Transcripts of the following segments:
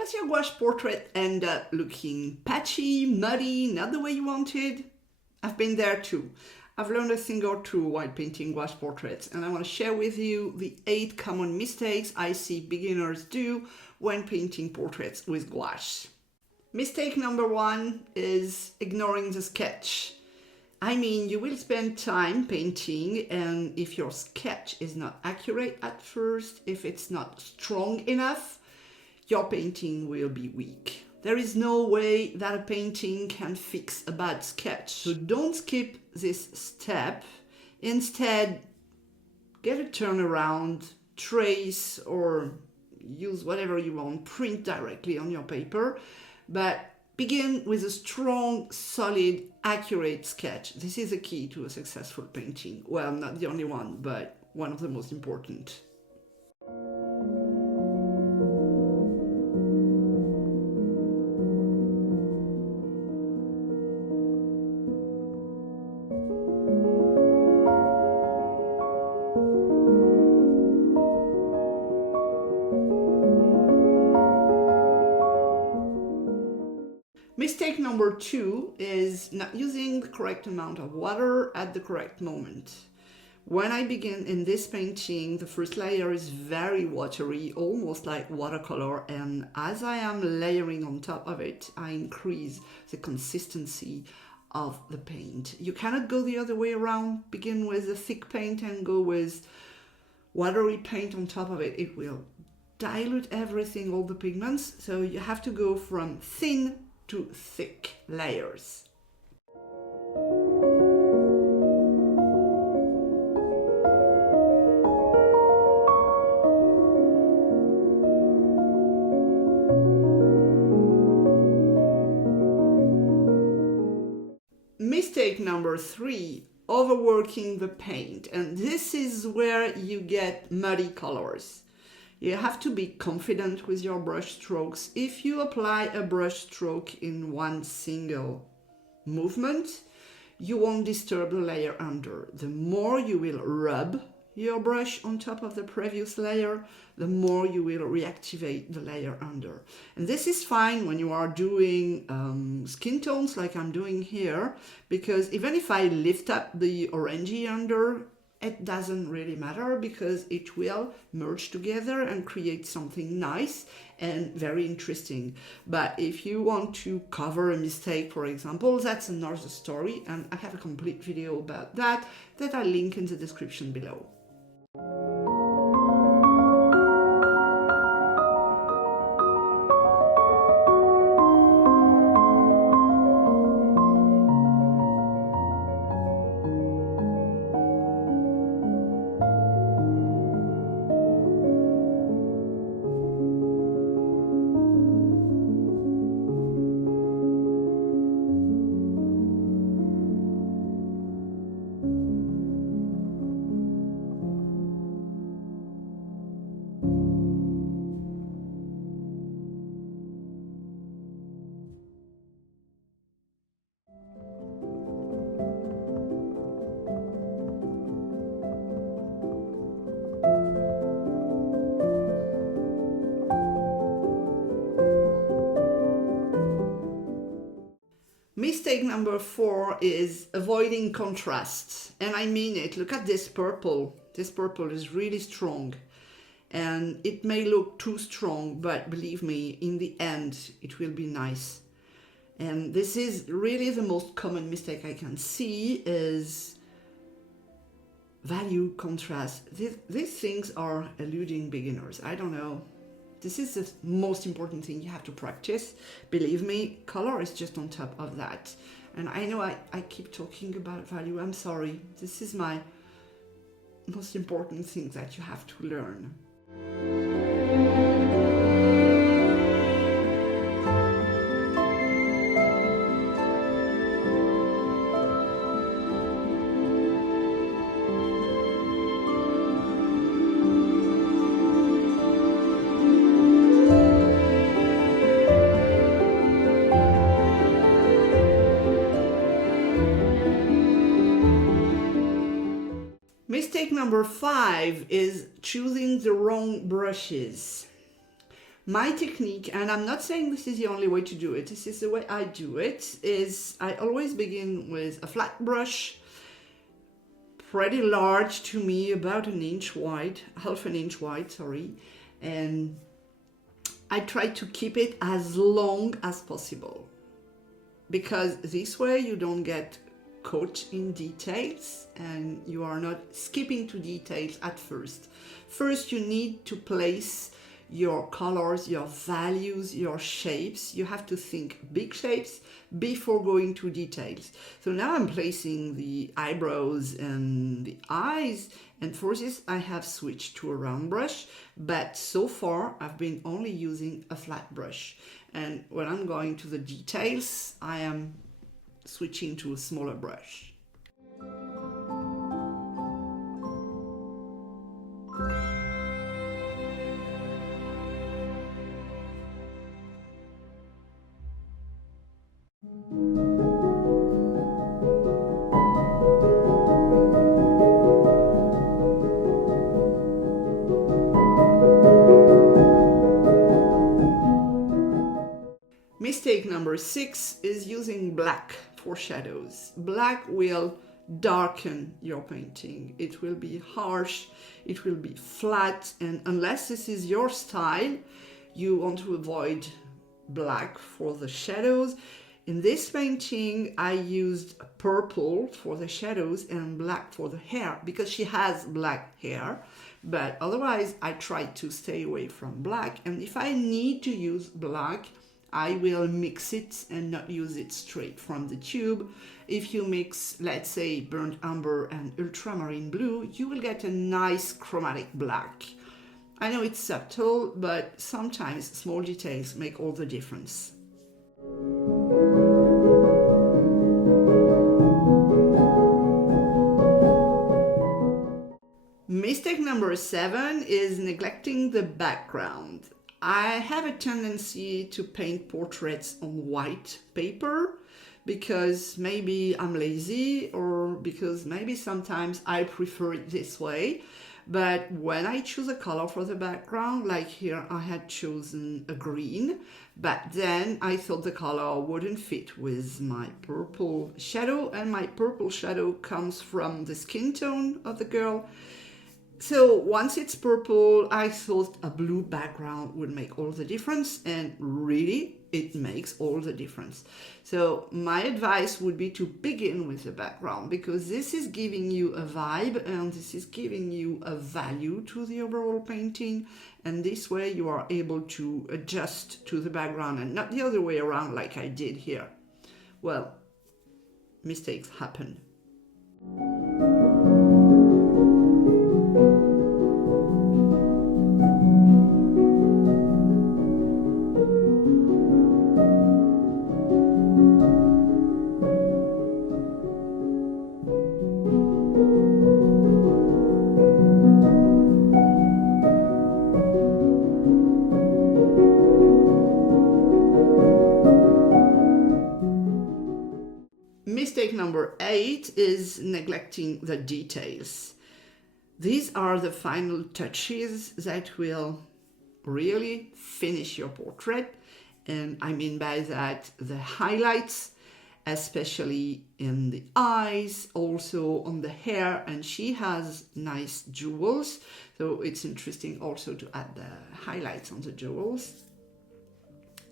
Does your gouache portrait end up looking patchy, muddy, not the way you wanted? I've been there too. I've learned a thing or two while painting gouache portraits, and I want to share with you the 8 common mistakes I see beginners do when painting portraits with gouache. Mistake number 1 is ignoring the sketch. I mean, you will spend time painting, and if your sketch is not accurate at first, if it's not strong enough, your painting will be weak. There is no way that a painting can fix a bad sketch. So don't skip this step. Instead, get a turnaround, trace, or use whatever you want, print directly on your paper. But begin with a strong, solid, accurate sketch. This is the key to a successful painting. Well, not the only one, but one of the most important. Mistake number 2 is not using the correct amount of water at the correct moment. When I begin in this painting, the first layer is very watery, almost like watercolor, and as I am layering on top of it, I increase the consistency of the paint. You cannot go the other way around. Begin with a thick paint and go with watery paint on top of it. It will dilute everything, all the pigments, so you have to go from thin to thick layers. Mistake number 3, overworking the paint. And this is where you get muddy colors. You have to be confident with your brush strokes. If you apply a brush stroke in one single movement, you won't disturb the layer under. The more you will rub your brush on top of the previous layer, the more you will reactivate the layer under. And this is fine when you are doing skin tones like I'm doing here, because even if I lift up the orangey under, it doesn't really matter because it will merge together and create something nice and very interesting. But if you want to cover a mistake, for example, that's another story, and I have a complete video about that I'll link in the description below. Mistake number 4 is avoiding contrast. And I mean it. Look at this purple. This purple is really strong. And it may look too strong, but believe me, in the end, it will be nice. And this is really the most common mistake I can see is value contrast. These things are eluding beginners. I don't know. This is the most important thing you have to practice. Believe me, color is just on top of that. And I know I keep talking about value. I'm sorry. This is my most important thing that you have to learn. Mistake number 5 is choosing the wrong brushes. My technique, and I'm not saying this is the only way to do it, this is the way I do it, is I always begin with a flat brush, pretty large to me, about an inch wide, half an inch wide, sorry, and I try to keep it as long as possible, because this way you don't get caught in details and you are not skipping to details at first. First, you need to place your colors, your values, your shapes. You have to think big shapes before going to details. So now I'm placing the eyebrows and the eyes, and for this I have switched to a round brush, but so far I've been only using a flat brush. And when I'm going to the details, I am switching to a smaller brush. Mistake number 6 is using black for shadows. Black will darken your painting. It will be harsh, it will be flat, and unless this is your style, you want to avoid black for the shadows. In this painting, I used purple for the shadows and black for the hair because she has black hair, but otherwise I tried to stay away from black, and if I need to use black, I will mix it and not use it straight from the tube. If you mix, let's say, burnt umber and ultramarine blue, you will get a nice chromatic black. I know it's subtle, but sometimes small details make all the difference. Mistake number 7 is neglecting the background. I have a tendency to paint portraits on white paper because maybe I'm lazy or because maybe sometimes I prefer it this way. But when I choose a color for the background, like here I had chosen a green, but then I thought the color wouldn't fit with my purple shadow, and my purple shadow comes from the skin tone of the girl. So once it's purple, I thought a blue background would make all the difference, and really it makes all the difference. So my advice would be to begin with the background, because this is giving you a vibe and this is giving you a value to the overall painting, and this way you are able to adjust to the background and not the other way around like I did here. Well, mistakes happen. Mistake number 8 is neglecting the details. These are the final touches that will really finish your portrait, and I mean by that the highlights, especially in the eyes, also on the hair, and she has nice jewels, so it's interesting also to add the highlights on the jewels,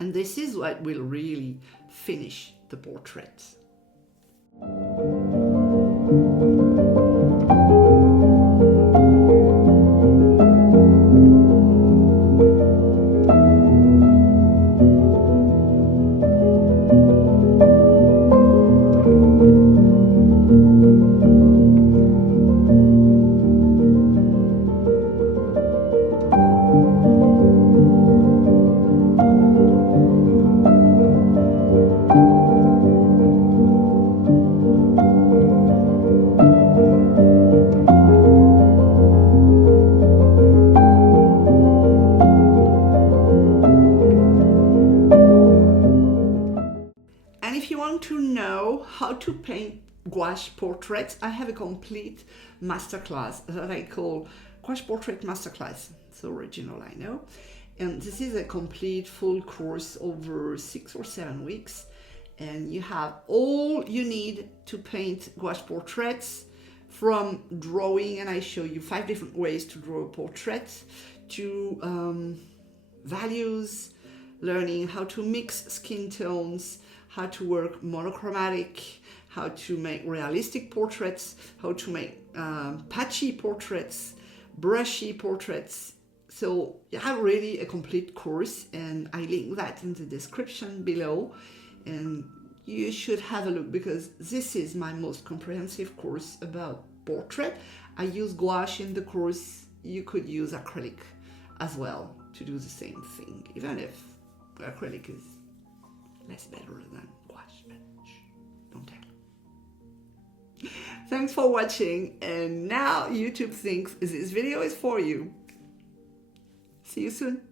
and this is what will really finish the portrait. To know how to paint gouache portraits, I have a complete masterclass that I call Gouache Portrait Masterclass. It's original, I know. And this is a complete full course over 6 or 7 weeks. And you have all you need to paint gouache portraits, from drawing, and I show you 5 different ways to draw a portrait, to values, learning how to mix skin tones, how to work monochromatic, how to make realistic portraits, how to make patchy portraits, brushy portraits. So you have really a complete course, and I link that in the description below, and you should have a look, because this is my most comprehensive course about portrait. I use gouache in the course. You could use acrylic as well to do the same thing, even if acrylic is less better than gouache, but don't tell. Thanks for watching, and now YouTube thinks this video is for you. See you soon.